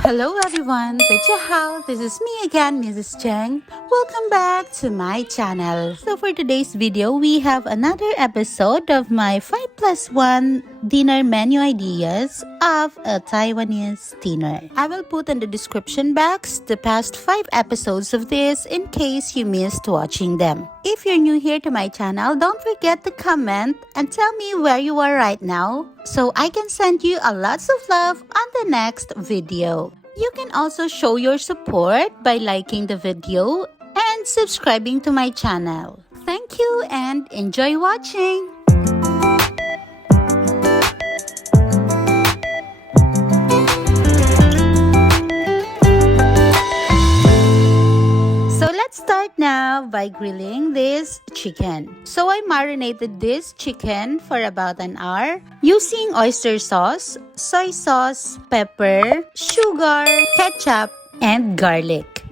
Hello everyone, Hao. This is me again, Mrs. Cheng. Welcome back to my channel. So for today's video, we have another episode of my 5 plus 1 dinner menu ideas of a Taiwanese dinner. I will put in the description box the past 5 episodes of this in case you missed watching them. If you're new here to my channel, don't forget to comment and tell me where you are right now so I can send you a lots of love on the next video. You can also show your support by liking the video and subscribing to my channel. Thank you and enjoy watching! So let's start now by grilling this chicken. So I marinated this chicken for about an hour using oyster sauce, soy sauce, pepper, sugar, ketchup, and garlic.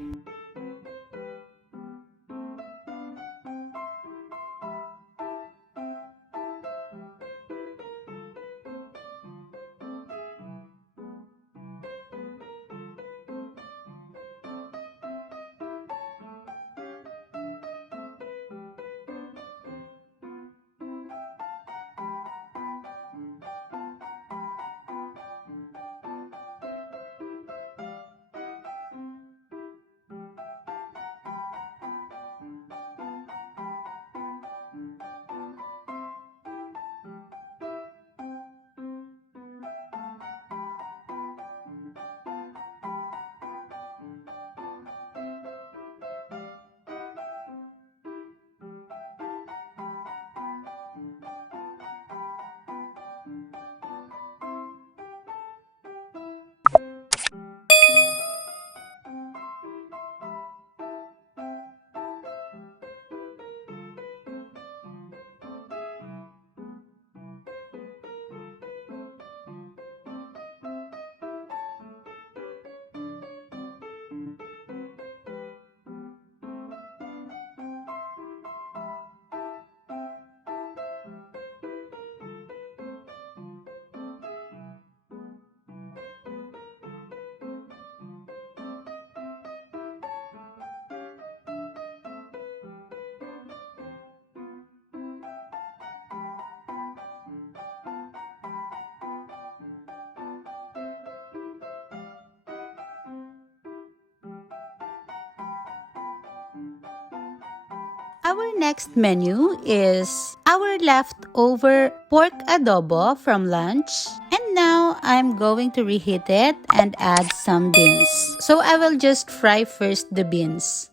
Our next menu is our leftover pork adobo from lunch. And now I'm going to reheat it and add some beans. So I will just fry first the beans.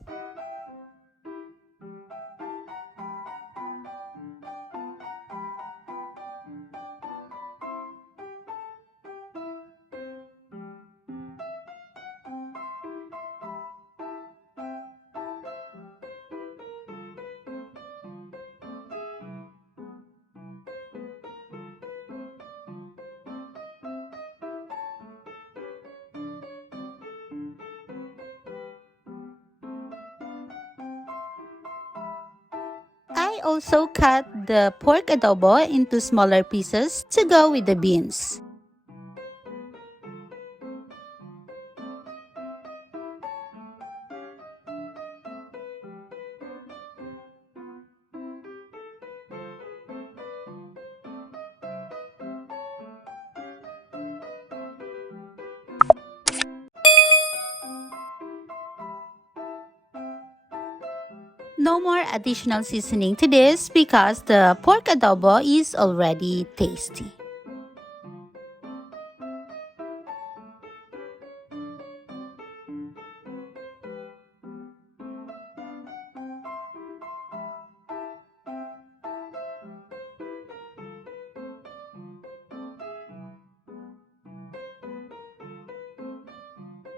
I also cut the pork adobo into smaller pieces to go with the beans. No more additional seasoning to this because the pork adobo is already tasty.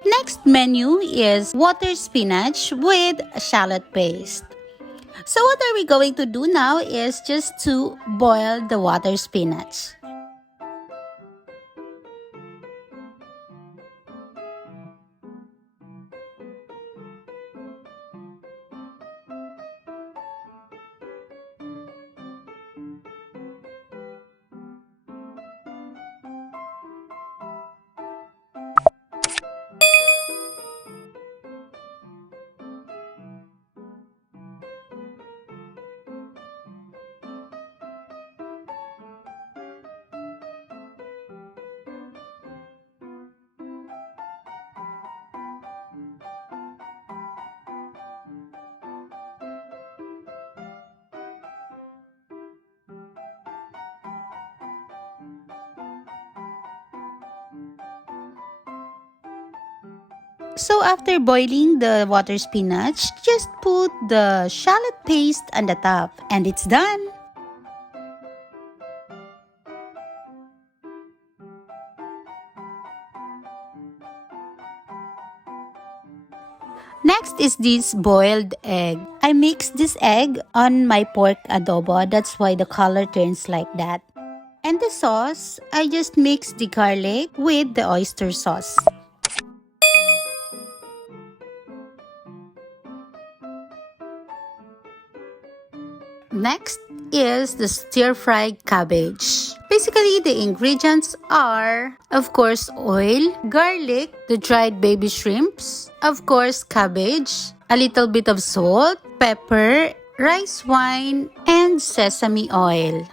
Next menu is water spinach with shallot paste. So what are we going to do now is just to boil the water spinach. So after boiling the water spinach, just put the shallot paste on the top and it's done. Next is this boiled egg. I mixed this egg on my pork adobo. That's why the color turns like that. And the sauce, I just mixed the garlic with the oyster sauce. Next is the stir-fried cabbage. Basically, the ingredients are, of course, oil, garlic, the dried baby shrimps, of course, cabbage, a little bit of salt, pepper, rice wine, and sesame oil.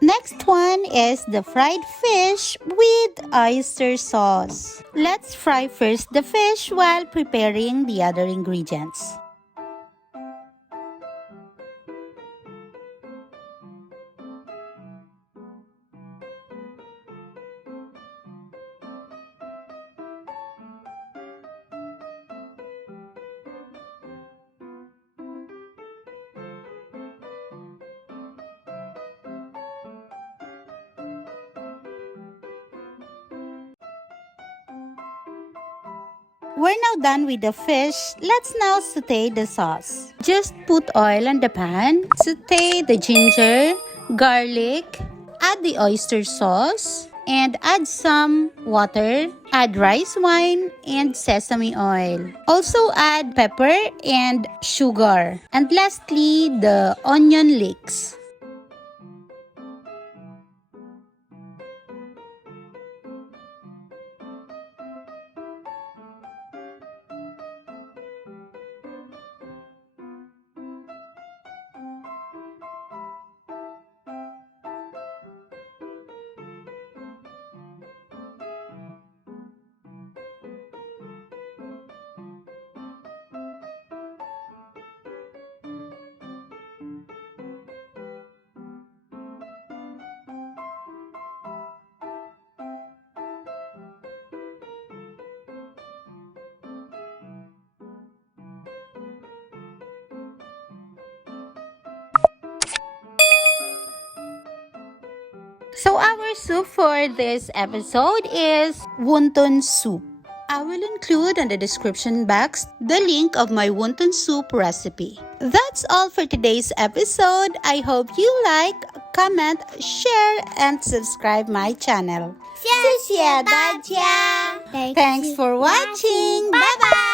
Next one is the fried fish with oyster sauce. Let's fry first the fish while preparing the other ingredients. We're now done with the fish. Let's now saute the sauce. Just put oil on the pan. Saute the ginger, garlic, add the oyster sauce, and add some water. Add rice wine and sesame oil. Also add pepper and sugar. And lastly, the onion leeks. So our soup for this episode is wonton soup. I will include in the description box the link of my wonton soup recipe. That's all for today's episode. I hope you like, comment, share, and subscribe my channel. 谢谢大家。 Thanks for watching. Bye bye.